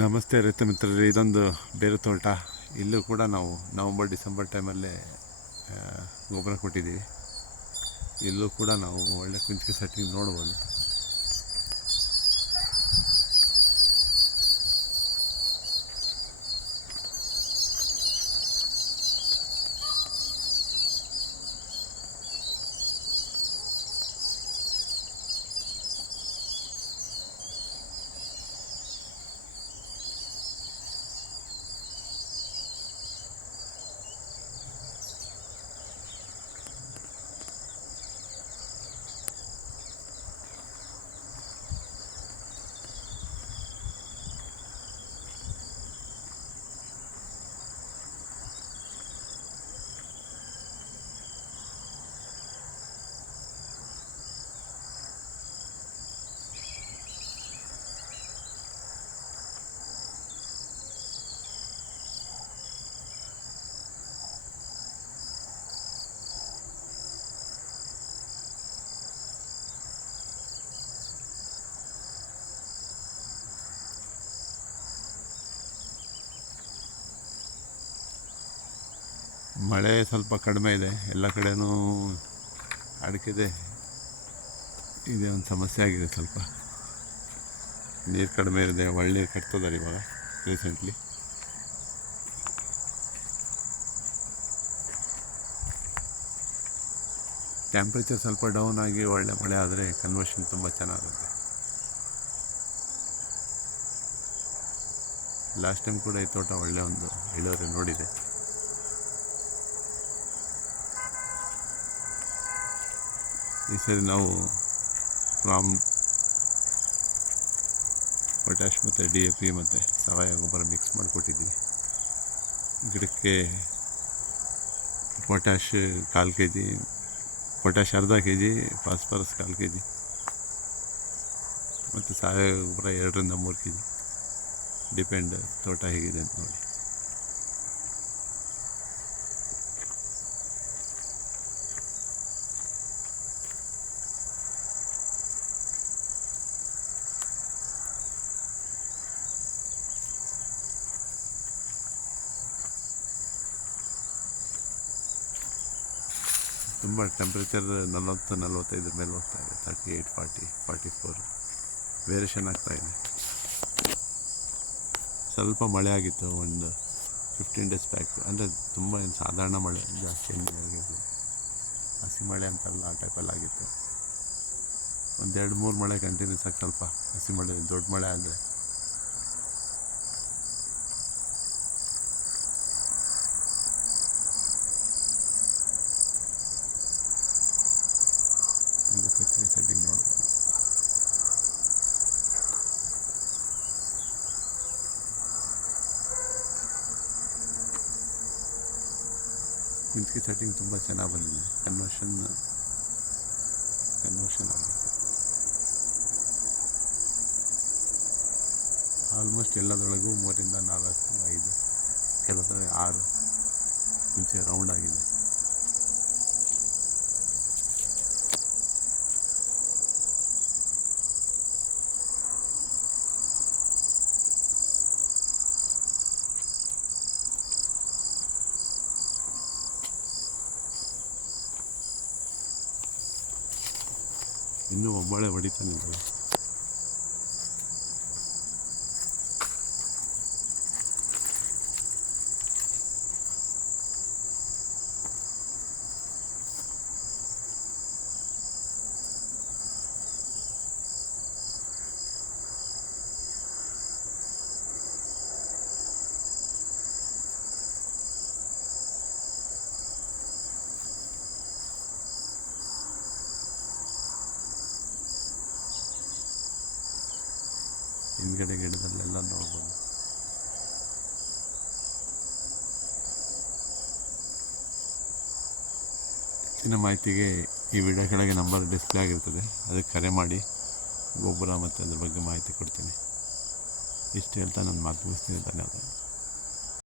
ನಮಸ್ತೆ ರೈತ ಮಿತ್ರರೇ, ಇದೊಂದು ಬೇರೆ ತೋಟ. ಇಲ್ಲೂ ಕೂಡ ನಾವು ನವಂಬರ್, ಡಿಸೆಂಬರ್ ಟೈಮಲ್ಲೇ ಗೊಬ್ಬರ ಕೊಟ್ಟಿದ್ದೀವಿ. ಇಲ್ಲೂ ಕೂಡ ನಾವು ಒಳ್ಳೆ ಕುಂಚಿಕೆ ಸೆಟ್ಟಿಂಗ್ ನೋಡ್ಬೋದು. ಮಳೆ ಸ್ವಲ್ಪ ಕಡಿಮೆ ಇದೆ. ಎಲ್ಲ ಕಡೆನೂ ಅಡಿಕೆದೆ ಇದೆ, ಒಂದು ಸಮಸ್ಯೆ ಆಗಿದೆ ಸ್ವಲ್ಪ. ನೀರು ಕಡಿಮೆ ಇದೆ, ಒಳ್ಳೆ ನೀರು ಕಟ್ತಿದ್ದಾರೆ ಇವಾಗ ರೀಸೆಂಟ್ಲಿ ಟೆಂಪ್ರೇಚರ್ ಸ್ವಲ್ಪ ಡೌನ್ ಆಗಿ ಒಳ್ಳೆ ಮಳೆ ಆದರೆ ಕನ್ವರ್ಷನ್ ತುಂಬ ಚೆನ್ನಾಗುತ್ತೆ. ಲಾಸ್ಟ್ ಟೈಮ್ ಕೂಡ ಈ ತೋಟ ಒಳ್ಳೆ ಒಂದು ಇಳುವರಿ ನೋಡಿದೆ. ಈ ಸರಿ ನಾವು ಫ್ರಾಮ್ ಪೊಟ್ಯಾಶ್ ಮತ್ತು ಡಿ ಎ ಪಿ ಮತ್ತು ಸಾವಯವ ಗೊಬ್ಬರ ಮಿಕ್ಸ್ ಮಾಡಿಕೊಟ್ಟಿದ್ವಿ ಗಿಡಕ್ಕೆ ಪೊಟ್ಯಾಶ್ ಕಾಲು ಕೆ ಜಿ ಪೊಟ್ಯಾಶ್ ಅರ್ಧ ಕೆ ಜಿ ಫಾಸ್ಫರಸ್ ಕಾಲು ಕೆ ಜಿ ಮತ್ತು ಸಾವಯವ ಗೊಬ್ಬರ ಎರಡರಿಂದ ಮೂರು ಕೆ ಜಿ ಡಿಪೆಂಡ್ ತೋಟ ಹೇಗಿದೆ ಅಂತ ನೋಡಿ. ತುಂಬ ಟೆಂಪ್ರೇಚರ್ ನಲವತ್ತು ನಲವತ್ತೈದರ ಮೇಲೆ ಹೋಗ್ತಾ ಇದೆ. Thirty eight forty forty four variation ಆಗ್ತಾ ಇದೆ. ಸ್ವಲ್ಪ ಮಳೆ ಆಗಿತ್ತು, ಒಂದು ಫಿಫ್ಟೀನ್ ಡೇಸ್ ಬ್ಯಾಕ್ ಅಂದರೆ ತುಂಬ ಏನು ಸಾಧಾರಣ ಮಳೆ, ಜಾಸ್ತಿ ಆಗಿದ್ದು ಹಸಿ ಮಳೆ ಅಂತಲ್ಲ, ಆ ಟೈಪಲ್ಲಿ ಆಗಿತ್ತು. ಒಂದು ಎರಡು ಮೂರು ಮಳೆ ಕಂಟಿನ್ಯೂಸ್ ಆಗಿ ಸ್ವಲ್ಪ ಹಸಿ ಮಳೆ, ದೊಡ್ಡ ಮಳೆ ಆದರೆ ಇದು ಕಚ್ಚಿಗೆ ಸೆಟ್ಟಿಂಗ್ ನೋಡ್ಬೋದು. ಮಿಂಚ್ಕೆ ಸೆಟ್ಟಿಂಗ್ ತುಂಬ ಚೆನ್ನಾಗಿ ಬಂದಿದೆ. ಕನ್ವರ್ಷನ್ ಕನ್ವರ್ಷನ್ ಆಗಿದೆ. ಆಲ್ಮೋಸ್ಟ್ ಎಲ್ಲದರೊಳಗೂ ಮೂರಿಂದ ನಾಲ್ಕು, ಐದು ಕೆಲವೊಂದು ಆರು, ಮುಂಚೆ ರೌಂಡ್ ಆಗಿದೆ. ಇನ್ನೂ ಒಬ್ಬಳೆ ಹೊಡಿತಾನಿದ್ದಾಳೆ ಹಿಂದ್ಗಡೆ ಗಿಡದಲ್ಲೆಲ್ಲ ನೋಡ್ಬೋದು. ಹೆಚ್ಚಿನ ಮಾಹಿತಿಗೆ ಈ ವಿಡಿಯೋ ಕೆಳಗೆ ನಂಬರ್ ಡಿಸ್ಪ್ಲೇ ಆಗಿರ್ತದೆ ಅದಕ್ಕೆ ಕರೆ ಮಾಡಿ. ಗೊಬ್ಬರ ಮತ್ತು ಅದ್ರ ಬಗ್ಗೆ ಮಾಹಿತಿ ಕೊಡ್ತೀನಿ. ಇಷ್ಟು ಹೇಳ್ತಾ ನಾನು ಮಾತು ಮುಗಿಸ್ತೀನಿ. ಧನ್ಯವಾದ